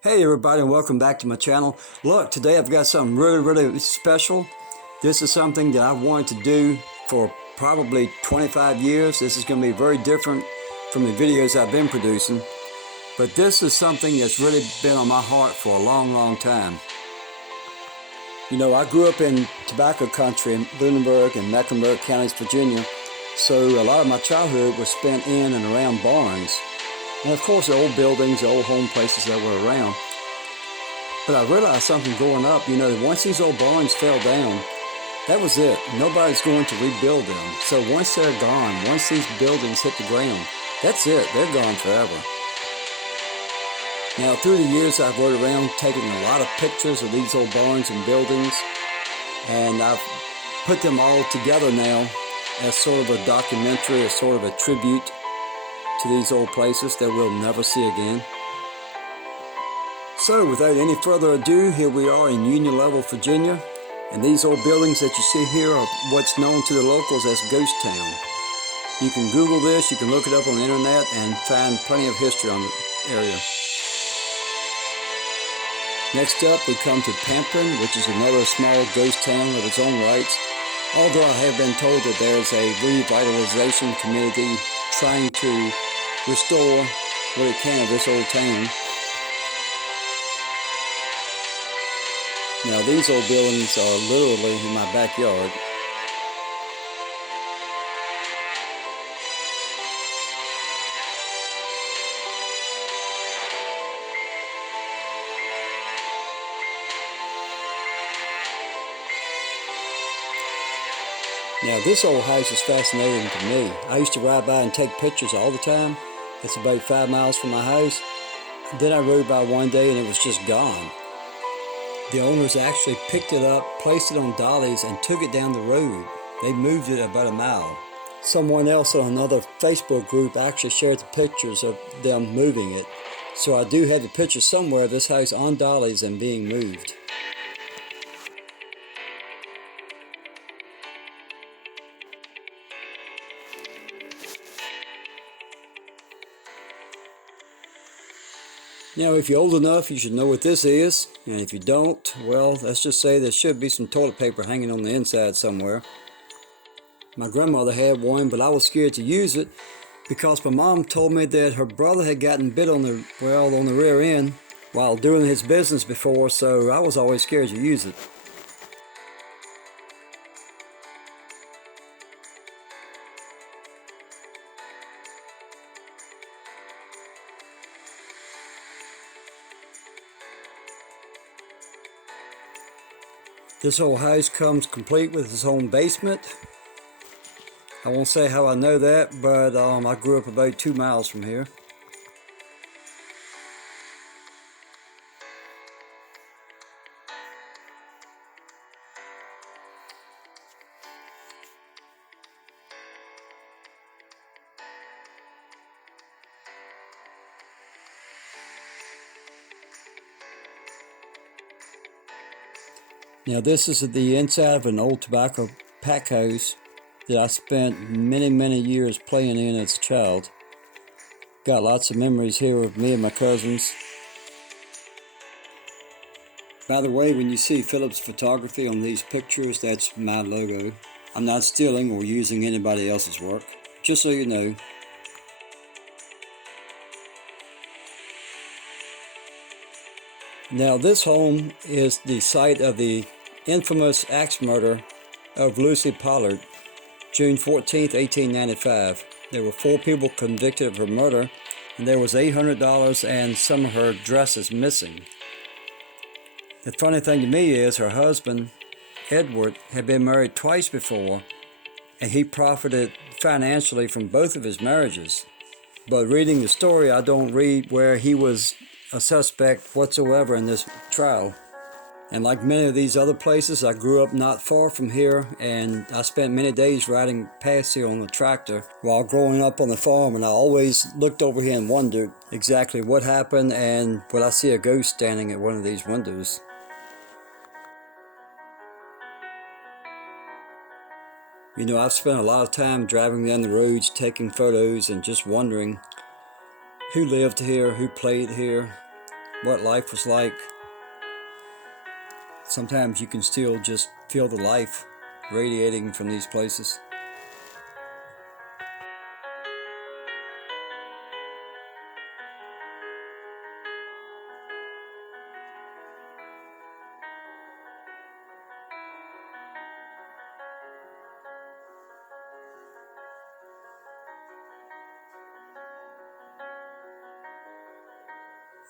Hey everybody, and welcome back to my channel. Look, today I've got something really special. This is something that I wanted to do for probably 25 years. This is going to be very different from the videos I've been producing. But this is something that's really been on my heart for a long time. You know, I grew up in tobacco country in Lunenburg and Mecklenburg counties, Virginia. So a lot of my childhood was spent in and around barns. And of course the old buildings, the old home places that were around. But I realized something growing up, you know, once these old barns fell down, that was it. Nobody's going to rebuild them. So once they're gone, once these buildings hit the ground, that's it. They're gone forever. Now through the years I've rode around taking a lot of pictures of these old barns and buildings, and I've put them all together now as sort of a documentary, as sort of a tribute to these old places that we'll never see again. So without any further ado, here we are in Union Level, Virginia, and these old buildings that you see here are what's known to the locals as Ghost Town. You can Google this, you can look it up on the internet and find plenty of history on the area. Next up we come to Pampton, which is another small ghost town of its own rights, although I have been told that there's a revitalization community trying to restore what it can of this old town. Now these old buildings are literally in my backyard. Now this old house is fascinating to me. I used to ride by and take pictures all the time. It's about 5 miles from my house. Then I rode by one day and it was just gone. The owners actually picked it up, placed it on dollies, and took it down the road. They moved it about a mile. Someone else on another Facebook group actually shared the pictures of them moving it. So I do have the picture somewhere of this house on dollies and being moved. Now, if you're old enough, you should know what this is. And if you don't, well, let's just say there should be some toilet paper hanging on the inside somewhere. My grandmother had one, but I was scared to use it because my mom told me that her brother had gotten bit on the rear end while doing his business before, so I was always scared to use it. This old house comes complete with its own basement. I won't say how I know that, but I grew up about 2 miles from here. Now this is the inside of an old tobacco pack house that I spent many years playing in as a child. Got lots of memories here of me and my cousins. By the way, when you see Philip's photography on these pictures, that's my logo. I'm not stealing or using anybody else's work, just so you know. Now this home is the site of the infamous axe murder of Lucy Pollard, June 14, 1895. There were 4 people convicted of her murder, and there was $800 and some of her dresses missing. The funny thing to me is her husband, Edward, had been married twice before, and he profited financially from both of his marriages. But reading the story, I don't read where he was a suspect whatsoever in this trial. And like many of these other places, I grew up not far from here, and I spent many days riding past here on the tractor while growing up on the farm, and I always looked over here and wondered exactly what happened and would I see a ghost standing at one of these windows. You know, I've spent a lot of time driving down the roads, taking photos, and just wondering who lived here, who played here, what life was like. Sometimes you can still just feel the life radiating from these places.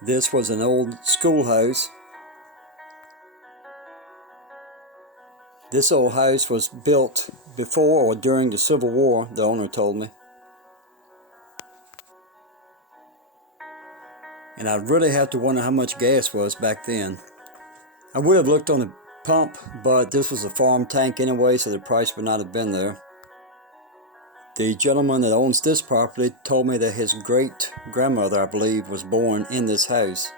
This was an old schoolhouse. This old house was built before or during the Civil War, the owner told me. And I really have to wonder how much gas was back then. I would have looked on the pump, but this was a farm tank anyway, so the price would not have been there. The gentleman that owns this property told me that his great-grandmother, I believe, was born in this house.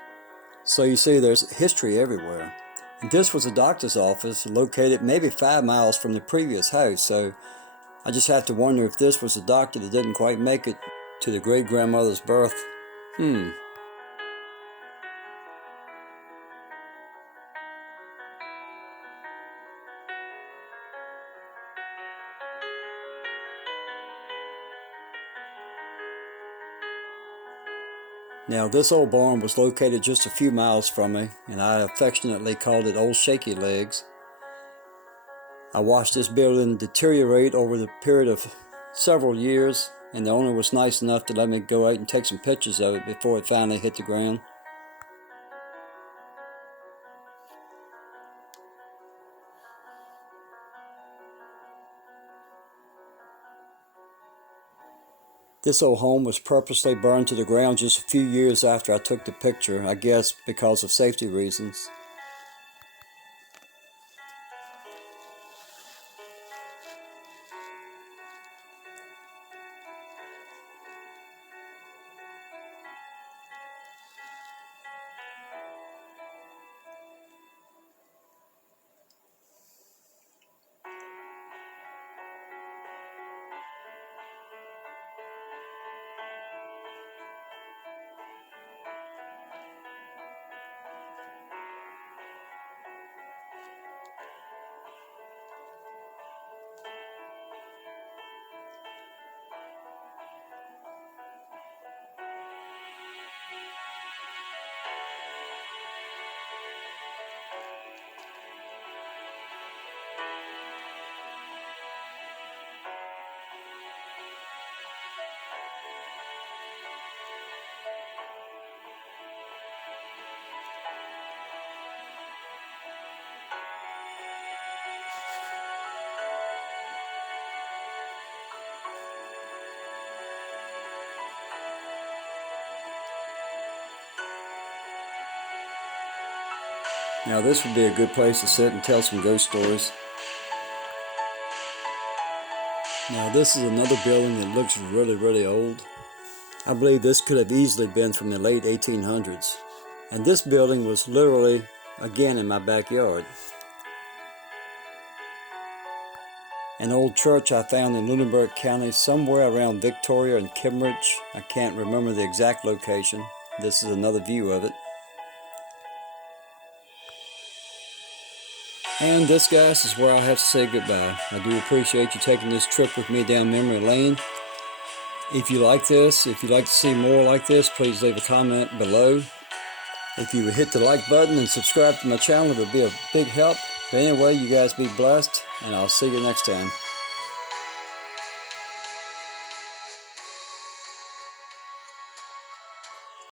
So you see, there's history everywhere. And this was a doctor's office located maybe 5 miles from the previous house, so I just have to wonder if this was a doctor that didn't quite make it to the great-grandmother's birth. Now, this old barn was located just a few miles from me, and I affectionately called it Old Shaky Legs. I watched this building deteriorate over the period of several years, and the owner was nice enough to let me go out and take some pictures of it before it finally hit the ground. This old home was purposely burned to the ground just a few years after I took the picture, I guess because of safety reasons. Now this would be a good place to sit and tell some ghost stories. Now this is another building that looks really old. I believe this could have easily been from the late 1800s. And this building was literally, again, in my backyard. An old church I found in Lunenburg County, somewhere around Victoria and Kimmeridge. I can't remember the exact location. This is another view of it. And this, guys, is where I have to say goodbye. I do appreciate you taking this trip with me down memory lane. If you like this, if you'd like to see more like this, please leave a comment below. If you would hit the like button and subscribe to my channel, it would be a big help. But anyway, you guys be blessed, and I'll see you next time.